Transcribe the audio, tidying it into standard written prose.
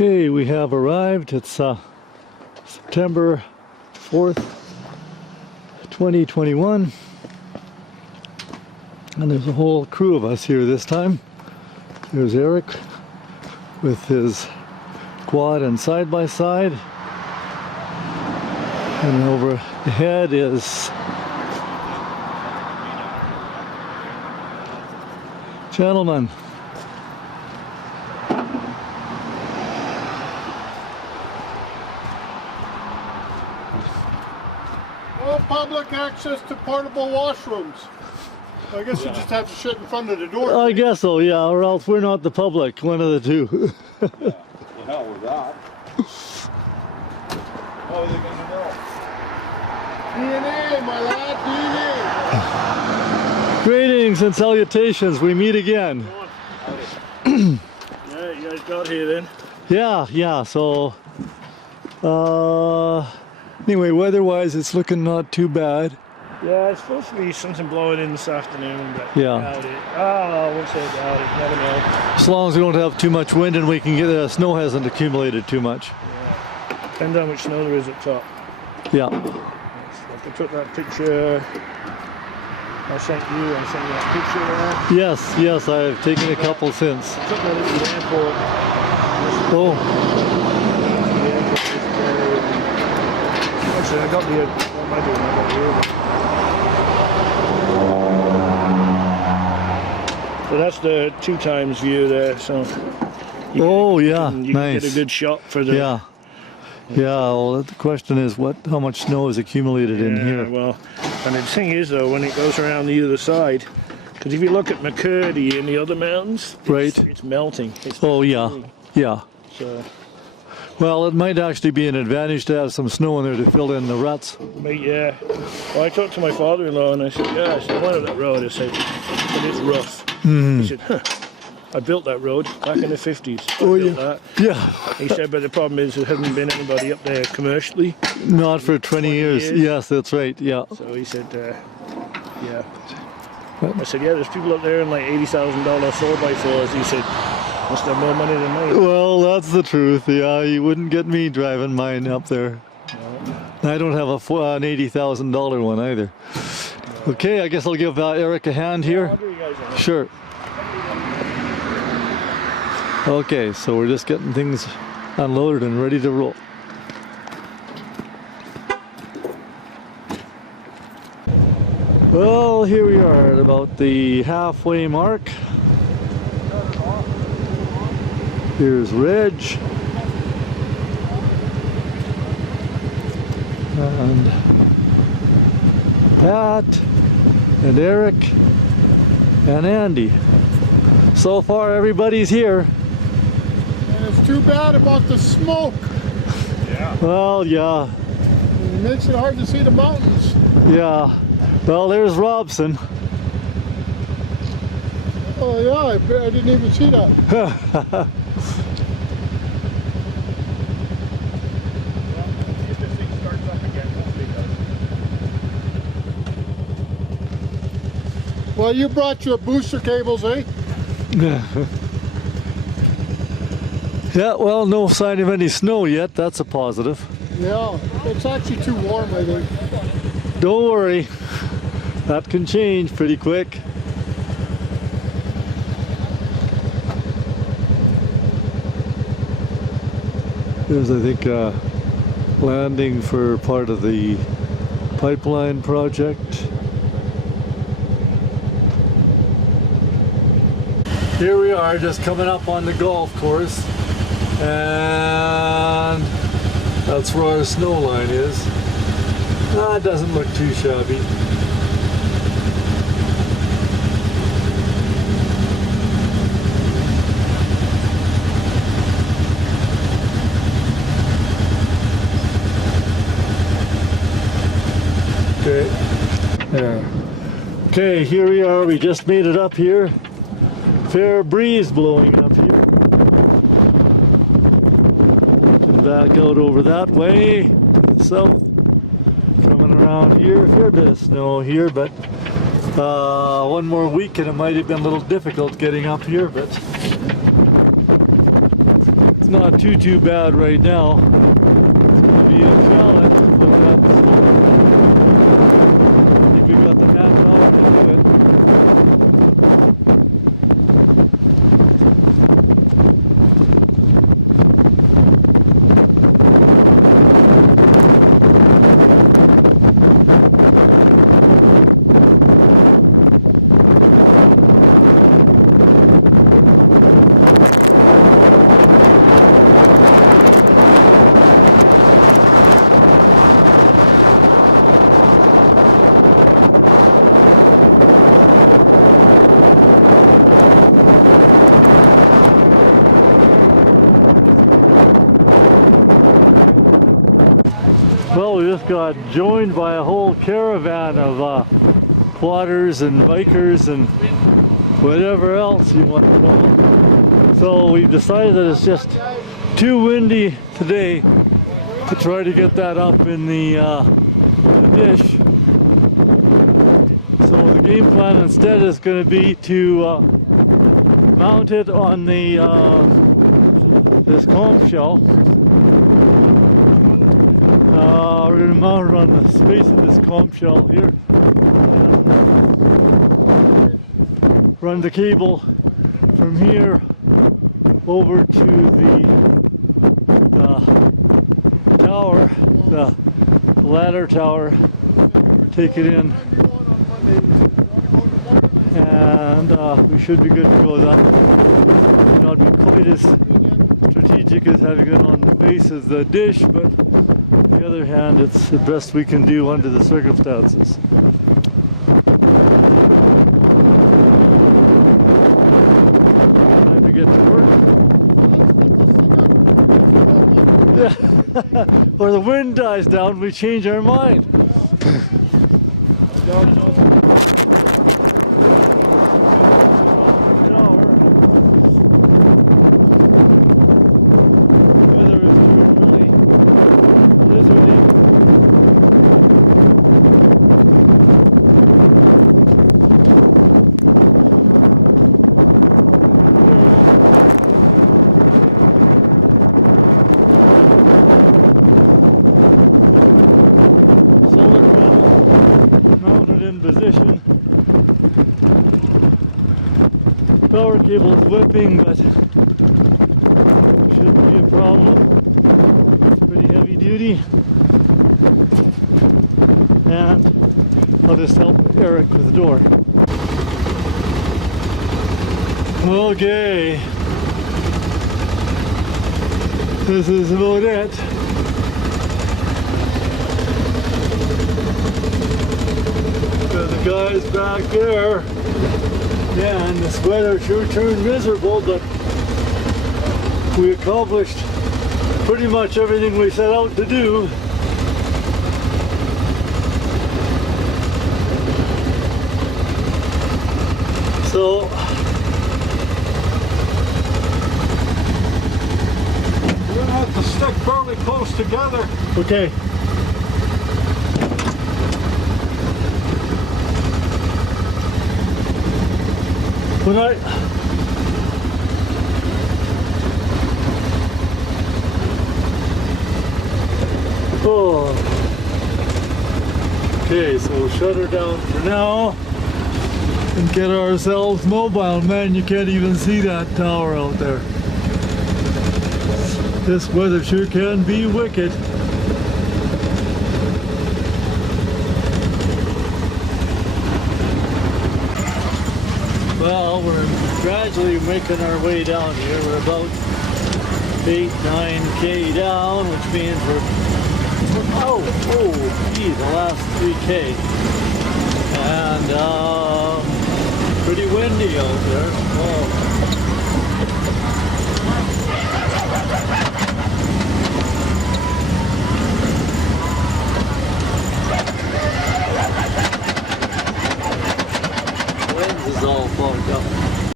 Okay, we have arrived. It's September 4th, 2021. And there's a whole crew of us here this time. There's Eric with his quad and side-by-side. And over ahead is gentlemen. No public access to portable washrooms. I guess you just have to shit in front of the door. I guess so, yeah, or else we're not the public, one of the two. Yeah, the hell with that. How are they going to know? DNA, my lad, DNA. Greetings and salutations, we meet again. Yeah, you guys got here then. Yeah, so anyway, weather-wise it's looking not too bad. Yeah, it's supposed to be something blowing in this afternoon, but Yeah. doubt it. I won't say doubt it, never know. As long as we don't have too much wind and we can get snow hasn't accumulated too much. Yeah. Depends how much snow there is up top. Yeah. Like I took that picture I sent you, I sent you that picture there. Yes, I've taken a couple since. I took that at the airport. Oh. Actually, I got the, what am I doing? I got the So that's the 2 times view there, so you can nice. get a good shot for the... Yeah, well the question is how much snow is accumulated in here. Well, and the thing is though, when it goes around the other side, because if you look at McCurdy and the other mountains, it's melting. It's melting. Yeah. So, well, it might actually be an advantage to have some snow in there to fill in the ruts. yeah. Well, I talked to my father-in-law and I said, I went up that road, I said, but it's rough. He said, I built that road back in the 50s. Yeah. He said, but the problem is there hasn't been anybody up there commercially. Not for 20 years. Yes, that's right, yeah. So he said, yeah. I said, yeah, there's people up there in like $80,000 4x4s. He said, must have more money than me. Well, that's the truth. Yeah, you wouldn't get me driving mine up there. No. I don't have an $80,000 one either. No. Okay, I guess I'll give Eric a hand here. I'll give you guys a hand. Sure. Okay, so we're just getting things unloaded and ready to roll. Well, here we are at about the halfway mark. Here's Reg. And Pat. And Eric. And Andy. So far everybody's here. And it's too bad about the smoke. Yeah. Well, yeah. It makes it hard to see the mountains. Yeah. Well, there's Robson. Oh yeah, I didn't even see that. If this thing starts up again, hopefully it does. Well, you brought your booster cables, eh? Yeah, well, no sign of any snow yet. That's a positive. Yeah, it's actually too warm, I think. Don't worry. That can change pretty quick. There's, I think, landing for part of the pipeline project. Here we are, just coming up on the golf course, and that's where our snow line is. It doesn't look too shabby. Okay. There. Okay, here we are. We just made it up here. Fair breeze blowing up here. And back out over that way to the south. Coming around here. A fair bit of snow here, but one more week and it might have been a little difficult getting up here, but it's It's not too bad right now. It's going to be a challenge, but that's, I think we've got the manpower to do it. Well, we just got joined by a whole caravan of quadders and bikers and whatever else you want to call them. So we've decided that it's just too windy today to try to get that up in the dish. So the game plan instead is going to be to mount it on the this conch shell. We're going to mount it on the space of this conch shell here and run the cable from here over to the tower, the ladder tower, take it in, and we should be good to go. That may not be quite as strategic as having it on the base of the dish, but on the other hand, it's the best we can do under the circumstances. Time to get to work. Yeah. Or the wind dies down, we change our mind. In position. Power cable is whipping, but shouldn't be a problem. It's pretty heavy duty. And I'll just help Eric with the door. Okay. This is about it. The guys back there, yeah, and this weather sure turned miserable, but we accomplished pretty much everything we set out to do. So we're gonna have to stick fairly close together. okay. When okay, so we'll shut her down for now and get ourselves mobile. Man, you can't even see that tower out there. This weather sure can be wicked. Well, we're gradually making our way down here. We're about 8-9K down, which means we're gee, the last 3K. And pretty windy out there. Oh.